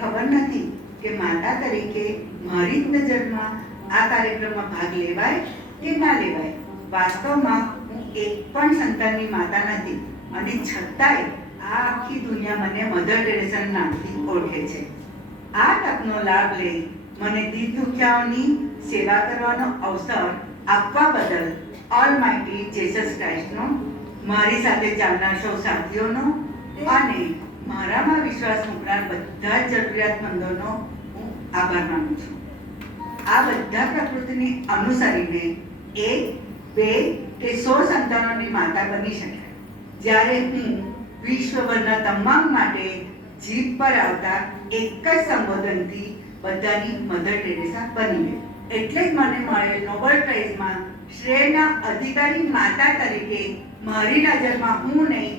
ખબર નથી કે માતા તરીકે મારી જ નજરમાં આ કાર્યક્રમમાં ભાગ લેવાય કે ના લેવાય. વાસ્તવમાં હું એક પણ સંતાનની માતા નથી અને છતાંય આ આખી દુનિયા મને મધર ટેરેસાના નામથી ઓળખે છે. આ તકનો લાભ લઈ મને દીન દુખિયાઓની સેવા કરવાનો અવસર આપવા બદલ ઓલમાઇટી જીસસ ક્રાઇસ્ટનો, મારી સાથે ચાલનાર સૌ સાથીઓનો અને મારામાં વિશ્વાસ મૂકનાર બધા જ જરૂરિયાતમંદોનો હું આભાર માનું છું. આ બધા પ્રકૃતિને અનુસરીને 1, 2 કે 100 સંતાનોની માતા બની શકાય. જ્યારે હું વિશ્વભરના તમામ માટે જીભ પર આવતા એક જ સંબોધનથી બધાની મધર ટેરેસા બની ગઈ. એટલે જ મને મળેલ નોબેલ પ્રાઇઝમાં શ્રેયના અધિકારી માતા તરીકે મારી નજરમાં હું નહીં